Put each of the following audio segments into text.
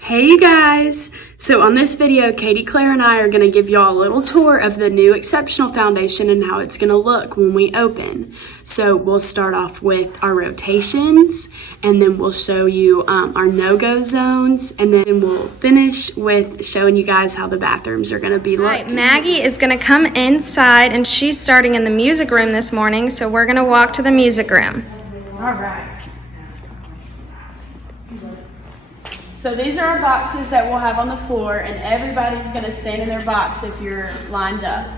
Hey you guys! So on this video, Katie, Claire, and I are going to give y'all a little tour of the new Exceptional Foundation and how it's going to look when we open. So we'll start off with our rotations, and then we'll show you our no-go zones, and then we'll finish with showing you guys how the bathrooms are going to be like. All right, Maggie is going to come inside, and she's starting in the music room this morning, so we're going to walk to the music room. All right. So these are our boxes that we'll have on the floor, and everybody's going to stand in their box if you're lined up.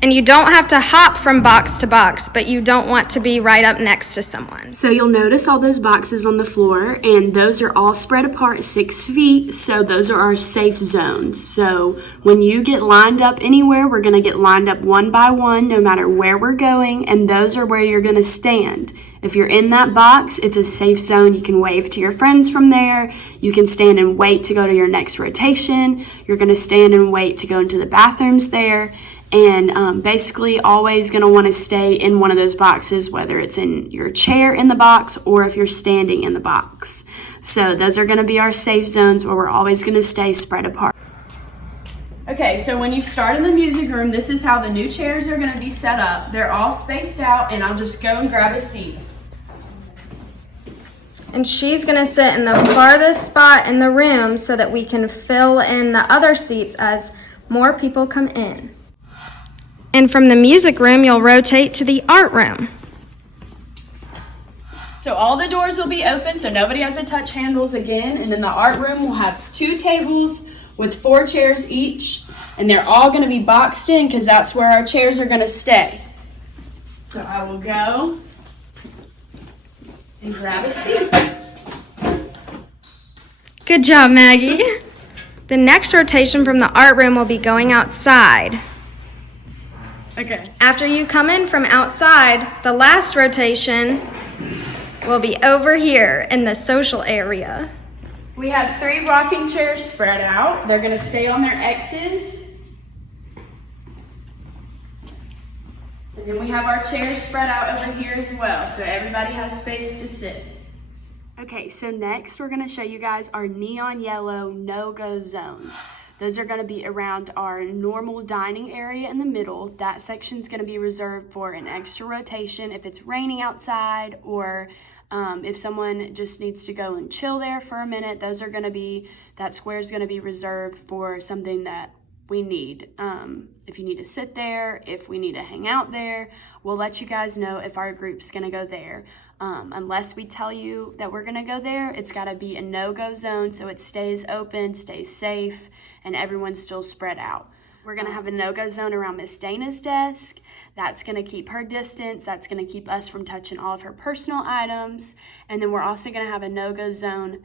And you don't have to hop from box to box, but you don't want to be right up next to someone. So you'll notice all those boxes on the floor, and those are all spread apart 6 feet, so those are our safe zones. So when you get lined up anywhere, we're going to get lined up one by one, no matter where we're going, and those are where you're going to stand. If you're in that box, it's a safe zone. You can wave to your friends from there. You can stand and wait to go to your next rotation. You're going to stand and wait to go into the bathrooms there. And basically always going to want to stay in one of those boxes, whether it's in your chair in the box or if you're standing in the box. So those are going to be our safe zones where we're always going to stay spread apart. Okay, so when you start in the music room, this is how the new chairs are going to be set up. They're all spaced out, and I'll just go and grab a seat. And she's going to sit in the farthest spot in the room so that we can fill in the other seats as more people come in. And from the music room, you'll rotate to the art room. So all the doors will be open so nobody has to touch handles again. And then the art room will have 2 tables with 4 chairs each. And they're all going to be boxed in because that's where our chairs are going to stay. So I will go and grab a seat. Good job, Maggie. The next rotation from the art room will be going outside. Okay. After you come in from outside, the last rotation will be over here in the social area. We have 3 rocking chairs spread out. They're going to stay on their X's. And then we have our chairs spread out over here as well, so everybody has space to sit. Okay, so next we're going to show you guys our neon yellow no-go zones. Those are going to be around our normal dining area in the middle. That section's going to be reserved for an extra rotation if it's raining outside or if someone just needs to go and chill there for a minute. That square is going to be reserved for something that we need. If you need to sit there, if we need to hang out there, we'll let you guys know if our group's going to go there. Unless we tell you that we're going to go there, it's got to be a no-go zone so it stays open, stays safe, and everyone's still spread out. We're going to have a no-go zone around Miss Dana's desk. That's going to keep her distance. That's going to keep us from touching all of her personal items. And then we're also going to have a no-go zone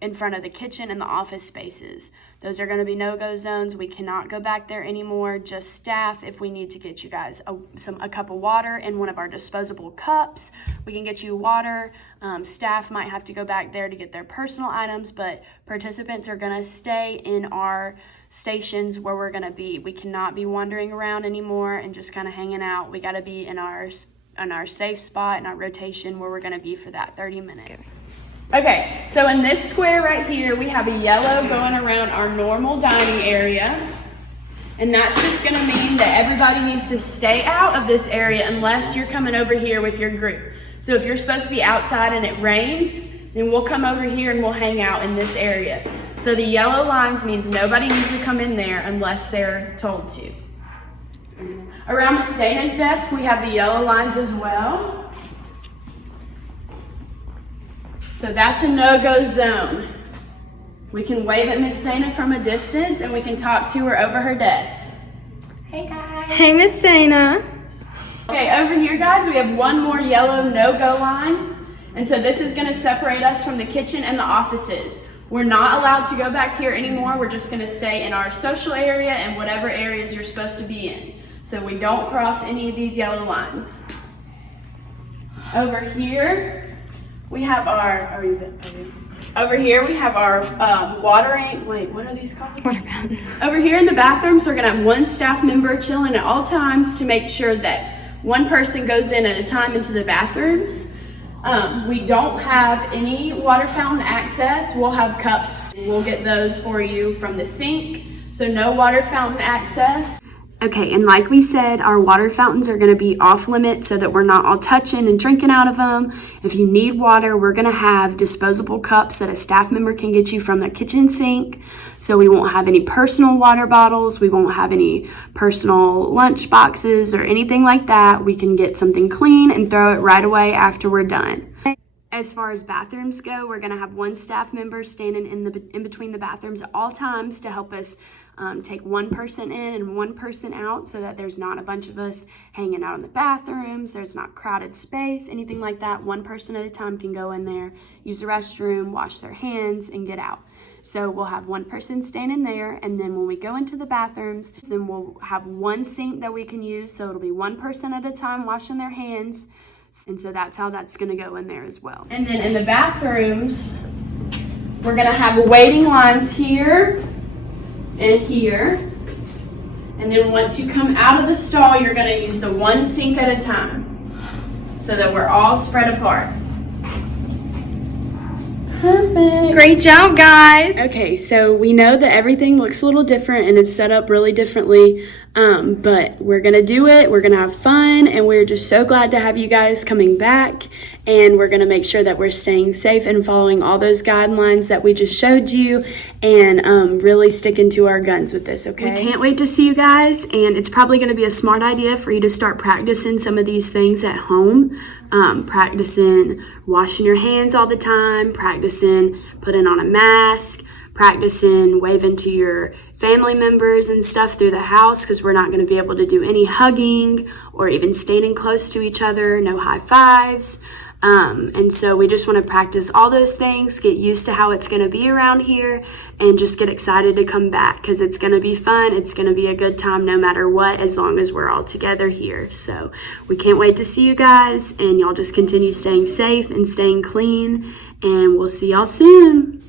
in front of the kitchen and the office spaces. Those are going to be no-go zones. We cannot go back there anymore. Just staff, if we need to get you guys a cup of water in one of our disposable cups, we can get you water. Staff might have to go back there to get their personal items, but participants are going to stay in our stations where we're going to be. We cannot be wandering around anymore and just kind of hanging out. We got to be in our safe spot, in our rotation where we're going to be for that 30 minutes. Okay, so in this square right here, we have a yellow going around our normal dining area. And that's just going to mean that everybody needs to stay out of this area unless you're coming over here with your group. So if you're supposed to be outside and it rains, then we'll come over here and we'll hang out in this area. So the yellow lines means nobody needs to come in there unless they're told to. Around Miss Dana's desk, we have the yellow lines as well. So that's a no-go zone. We can wave at Miss Dana from a distance and we can talk to her over her desk. Hey guys. Hey, Miss Dana. Okay, over here guys, we have one more yellow no-go line. And so this is gonna separate us from the kitchen and the offices. We're not allowed to go back here anymore. We're just gonna stay in our social area and whatever areas you're supposed to be in. So we don't cross any of these yellow lines. Over here, we have our, watering, what are these called? Water fountain. Over here in the bathrooms, we're gonna have one staff member chilling at all times to make sure that one person goes in at a time into the bathrooms. We don't have any water fountain access. We'll have cups. We'll get those for you from the sink. So no water fountain access. Okay, and like we said, our water fountains are going to be off limit so that we're not all touching and drinking out of them. If you need water, we're going to have disposable cups that a staff member can get you from the kitchen sink. So we won't have any personal water bottles. We won't have any personal lunch boxes or anything like that. We can get something clean and throw it right away after we're done. As far as bathrooms go, we're going to have one staff member standing in between the bathrooms at all times to help us take one person in and one person out so that there's not a bunch of us hanging out in the bathrooms, there's not crowded space, anything like that. One person at a time can go in there, use the restroom, wash their hands, and get out. So we'll have one person standing there, and then when we go into the bathrooms, then we'll have one sink that we can use, so it'll be one person at a time washing their hands. And so that's how that's going to go in there as well. And then in the bathrooms, we're going to have waiting lines here and here. And then once you come out of the stall, you're going to use the one sink at a time so that we're all spread apart. Perfect. Great job, guys. Okay, so we know that everything looks a little different and it's set up really differently, but we're going to do it. We're going to have fun, and we're just so glad to have you guys coming back, and we're going to make sure that we're staying safe and following all those guidelines that we just showed you, and really sticking to our guns with this, okay? We can't wait to see you guys, and it's probably going to be a smart idea for you to start practicing some of these things at home, practicing washing your hands all the time, practicing putting on a mask, practicing waving to your family members and stuff through the house, because we're not going to be able to do any hugging or even standing close to each other, no high fives. And so we just want to practice all those things, get used to how it's going to be around here, and just get excited to come back, because it's going to be fun. It's going to be a good time no matter what, as long as we're all together here. So we can't wait to see you guys, and y'all just continue staying safe and staying clean, and we'll see y'all soon.